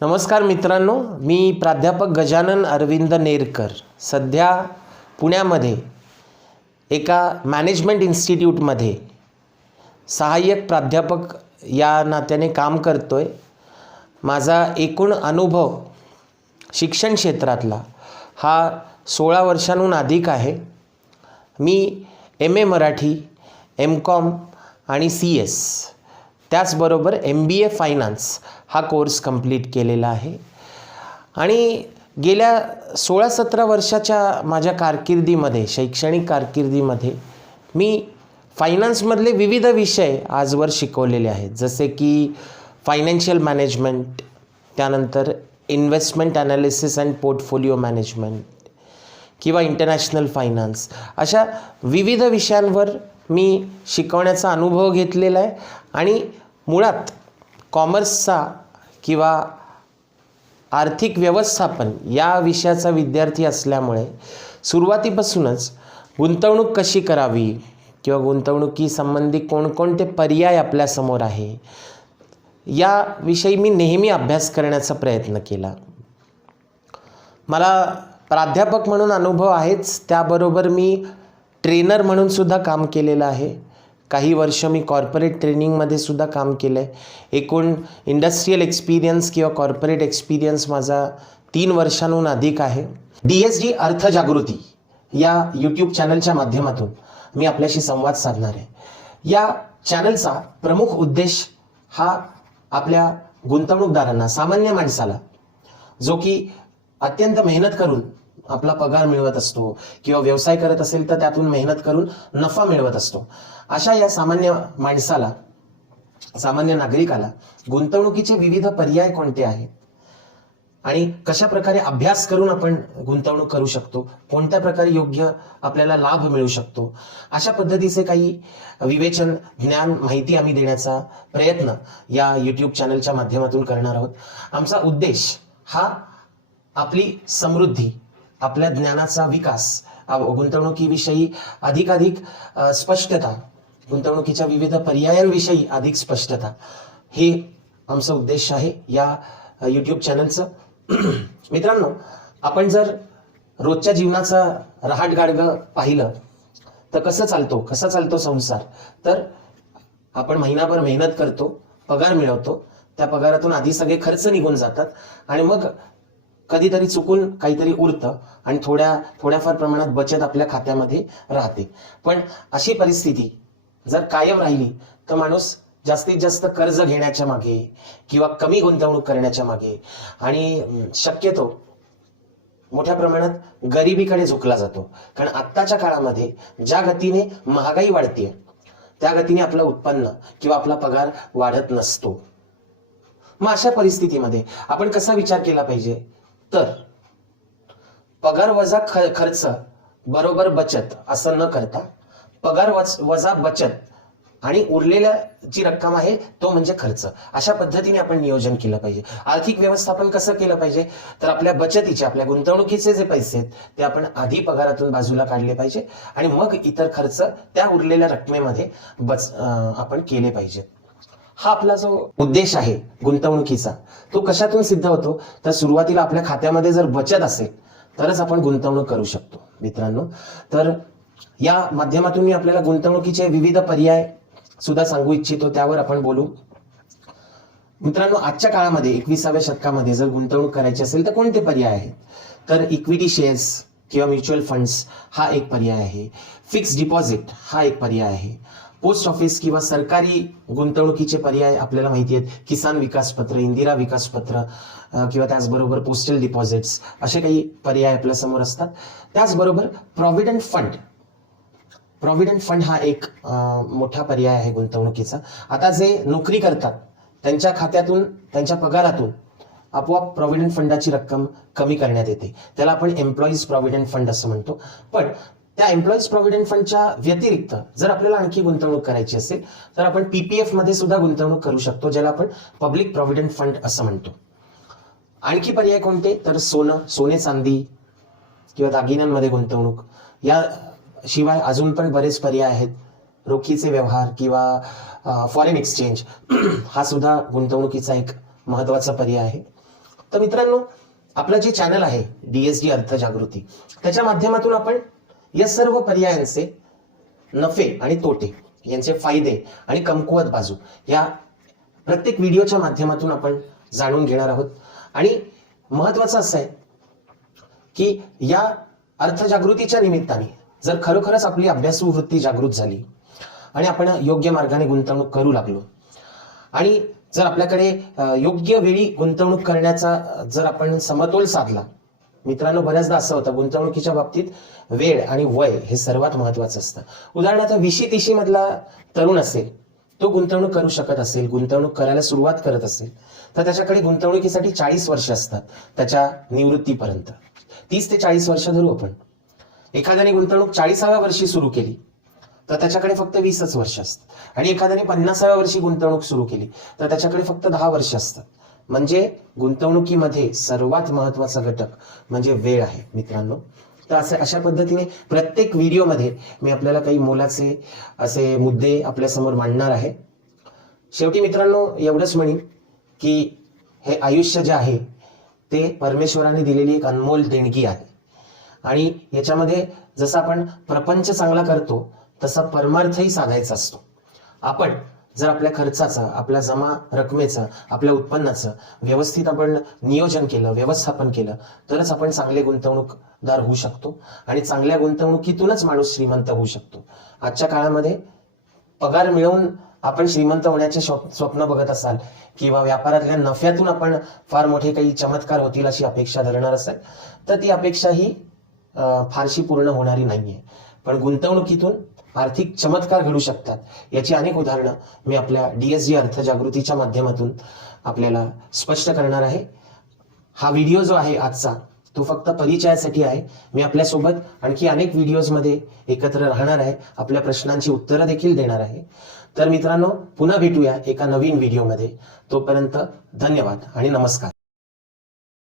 नमस्कार मित्रांनो, मी प्राध्यापक गजानन अरविंद नेरकर सध्या पुण्यामध्ये एका मॅनेजमेंट इन्स्टिट्यूटमध्ये सहाय्यक प्राध्यापक या नात्याने काम करतोय। माझा एकूण अनुभव शिक्षण क्षेत्रातला हा 16 वर्षांहून अधिक आहे। मी MA मराठी, MCOM आणि CS त्याचबरोबर MBA फायनान्स हा कोर्स कंप्लीट केलेला आहे आणि गेल्या 16-17 वर्षाच्या माझ्या कारकिर्दीमध्ये, शैक्षणिक कारकिर्दीमध्ये मी फायनान्समधले विविध विषय आजवर शिकवलेले आहेत, जसे की फायनान्शियल मॅनेजमेंट, त्यानंतर investment analysis and portfolio management किंवा इंटरनॅशनल फायनान्स, अशा विविध विषयांवर मी शिकवण्याचा अनुभव घेतलेला आहे आणि मुळात कॉमर्सचा किंवा आर्थिक व्यवस्थापन या विषयाचा विद्यार्थी असल्यामुळे सुरुवातीपासूनच गुंतवणूक कशी करावी किंवा गुंतवणुकीसंबंधी कोणकोणते पर्याय आपल्यासमोर आहे याविषयी मी नेहमी अभ्यास करण्याचा प्रयत्न केला। मला प्राध्यापक म्हणून अनुभव आहेच, त्याबरोबर मी ट्रेनर म्हणून सुद्धा काम केलेलं आहे। काही वर्ष मी कॉर्पोरेट ट्रेनिंगमध्ये सुद्धा काम केलं आहे। एकूण इंडस्ट्रियल एक्सपिरियन्स किंवा कॉर्पोरेट एक्सपिरियन्स माझा 3 वर्षांहून अधिक आहे। DSG अर्थजागृती या यूट्यूब चॅनलच्या माध्यमातून मी आपल्याशी संवाद साधणार आहे। या चॅनलचा प्रमुख उद्देश हा आपल्या गुंतवणूकदारांना, सामान्य माणसाला, जो की अत्यंत मेहनत करून आपला पगार मिळवत असतो किंवा व्यवसाय करत असेल तर त्यातून मेहनत करून नफा मिळवत असतो, अशा या सामान्य माणसाला, सामान्य नागरिकाला गुंतवणुकीचे विविध पर्याय कोणते आहेत आणि कशा प्रकारे अभ्यास करून आपण गुंतवणूक करू शकतो, कोणत्या प्रकारे योग्य आपल्याला लाभ मिळू शकतो, अशा पद्धतीचे काही विवेचन, ज्ञान, माहिती आम्ही देण्याचा प्रयत्न या यूट्यूब चॅनलच्या माध्यमातून करणार आहोत। आमचा उद्देश हा आपली समृद्धी, आपल्या ज्ञानाचा विकास, गुंतवणुकीविषयी अधिकाधिक स्पष्टता, गुंतवणुकीच्या विविध पर्यायांविषयी अधिक स्पष्टता, हे आमचा उद्देश आहे या यूट्यूब चॅनलचं। मित्रांनो, आपण जर रोजच्या जीवनाचा रहाटगाडगं पाहिलं तर कसा चालतो संसार, तर आपण महिनाभर मेहनत करतो, पगार मिळवतो, त्या पगारातून आधी सगळे खर्च निघून जातात आणि मग कधीतरी चुकून काहीतरी उरतं आणि थोड्याफार प्रमाणात बचत आपल्या खात्यामध्ये राहते। पण अशी परिस्थिती जर कायम राहिली तर माणूस जास्तीत जास्त कर्ज घेण्याच्या मागे किंवा कमी गुंतवणूक करण्याच्या मागे आणि शक्यतो मोठ्या प्रमाणात गरिबीकडे झुकला जातो। कारण आत्ताच्या काळामध्ये ज्या गतीने महागाई वाढते त्या गतीने आपलं उत्पन्न किंवा आपला पगार वाढत नसतो। मग अशा परिस्थितीमध्ये आपण कसा विचार केला पाहिजे, तर पगार वजा खर्च बरोबर बचत असं न करता पगार वजा बचत आणि उरलेल्या जी रक्कम आहे तो म्हणजे खर्च, अशा पद्धतीने आपण नियोजन केलं पाहिजे। आर्थिक व्यवस्थापन कसं केलं पाहिजे, तर आपल्या बचतीचे, आपल्या गुंतवणुकीचे जे पैसे आहेत ते आपण आधी पगारातून बाजूला काढले पाहिजे आणि मग इतर खर्च त्या उरलेल्या रकमेमध्ये आपण केले पाहिजे। हा आपला जो उद्देश आहे गुंतवणुकीचा, तो कशातून सिद्ध होतो, तर सुरुवातीला आपल्या खात्यामध्ये जर बचत असेल तरच आपण गुंतवणूक करू शकतो। मित्रांनो, तर या माध्यमातून मी आपल्याला गुंतवणुकीचे विविध पर्याय सुद्धा सांगू इच्छितो, त्यावर आपण बोलू। मित्रांनो, आजच्या काळामध्ये 21व्या शतकामध्ये जर गुंतवणूक करायची असेल तर कोणते पर्याय आहेत, तर इक्विटी शेअर्स किंवा म्युच्युअल फंड्स हा एक पर्याय आहे, फिक्स्ड डिपॉझिट हा एक पर्याय आहे, पोस्ट ऑफिस किंवा सरकारी गुंतवणुकीचे पर्याय आपल्याला माहिती आहेत, किसान विकास पत्र, इंदिरा विकास पत्र किंवा त्याचबरोबर पोस्टल डिपॉझिट्स, असे काही पर्याय आपल्या समोर असतात। त्याचबरोबर प्रॉव्हिडंट फंड हा एक मोठा पर्याय आहे गुंतवणुकीचा। आता जे नोकरी करतात त्यांच्या खात्यातून, त्यांच्या पगारातून आपोआप प्रॉव्हिडंट फंडाची रक्कम कमी करण्यात येते, त्याला आपण एम्प्लॉईज प्रॉव्हिडंट फंड असं म्हणतो। पण त्या एम्प्लॉईज प्रॉव्हिडंट फंडच्या व्यतिरिक्त जर आपल्याला आणखी गुंतवणूक करायची असेल तर आपण PPF मध्ये सुद्धा गुंतवणूक करू शकतो, ज्याला आपण पब्लिक प्रॉव्हिडंट फंड असं म्हणतो। आणखी पर्याय कोणते, तर सोने चांदी किंवा दागिन्यांमध्ये गुंतवणूक, या शिवाय अजून पण बरेच पर्याय आहेत। रोखीचे व्यवहार किंवा फॉरेन एक्सचेंज हा सुद्धा गुंतवणुकीचा एक महत्त्वाचा पर्याय आहे। तर मित्रांनो, आपलं जे चॅनल आहे DSD अर्थ जागृती, त्याच्या माध्यमातून आपण या सर्व पर्यायांचे नफे आणि तोटे, यांचे फायदे आणि कमकुवत बाजू या प्रत्येक व्हिडिओच्या माध्यमातून आपण जाणून घेणार आहोत. आणि महत्वाचं असं आहे की या अर्थजागृतीच्या निमित्ताने जर खरोखरच आपली अभ्यासू वृत्ती जागृत झाली आणि आपण योग्य मार्गाने गुंतवणूक करू लागलो आणि जर आपल्याकडे योग्य वेळी गुंतवणूक करण्याचा जर आपण समतोल साधला, मित्रांनो बऱ्याचदा असं होतं गुंतवणुकीच्या बाबतीत वेळ आणि वय हे सर्वात महत्वाचं असतं. उदाहरणार्थ 20-30 मधला तरुण असेल, तो गुंतवणूक करू शकत असेल, गुंतवणूक करायला सुरुवात करत असेल, तर त्याच्याकडे गुंतवणुकीसाठी 40 वर्ष असतात त्याच्या निवृत्तीपर्यंत. 30 ते 40 वर्ष धरू आपण. एखाद्याने गुंतवणूक 40व्या वर्षी सुरू केली तर त्याच्याकडे फक्त 20च वर्ष असतात आणि एखाद्याने 50व्या वर्षी गुंतवणूक सुरू केली तर त्याच्याकडे फक्त 10 वर्ष असतात. म्हणजे गुंतवणुकीमध्ये सर्वात महत्वाचा घटक म्हणजे वेळ आहे मित्रांनो. तर अशा पद्धतीने प्रत्येक व्हिडिओमध्ये मी आपल्याला काही मोलाचे असे मुद्दे आपल्यासमोर मांडणार आहे. शेवटी मित्रांनो एवढंच म्हणेन की हे आयुष्य जे आहे ते परमेश्वराने दिलेली एक अनमोल देणगी आहे आणि याच्यामध्ये जसं आपण प्रपंच चांगला करतो तसा परमार्थही साधायचा असतो. आपण जर आपल्या खर्चाचं, आपल्या जमा रकमेचं, आपल्या उत्पन्नाचं व्यवस्थित आपण नियोजन केलं, व्यवस्थापन केलं, तरच आपण चांगले गुंतवणूकदार होऊ शकतो आणि चांगल्या गुंतवणुकीतूनच माणूस श्रीमंत होऊ शकतो. आजच्या काळामध्ये पगार मिळवून आपण श्रीमंत होण्याचे स्वप्न बघत असाल किंवा व्यापारातल्या नफ्यातून आपण फार मोठे काही चमत्कार होतील अशी अपेक्षा धरणार असाल तर ती अपेक्षा ही फारशी पूर्ण होणारी नाहीये. पण गुंतवणुकीतून आर्थिक चमत्कार घडू शकतात याची अनेक उदाहरणं मी आपल्या DSD अर्थजागृतीच्या माध्यमातून आपल्याला स्पष्ट करणार आहे. हा व्हिडिओ जो आहे आजचा तो फक्त परिचयासाठी आहे. मी आपल्यासोबत आणखी अनेक व्हिडिओजमध्ये एकत्र राहणार आहे, आपल्या प्रश्नांची उत्तरं देखील देणार आहे. तर मित्रांनो, पुन्हा भेटूया एका नवीन व्हिडिओमध्ये. तोपर्यंत धन्यवाद आणि नमस्कार.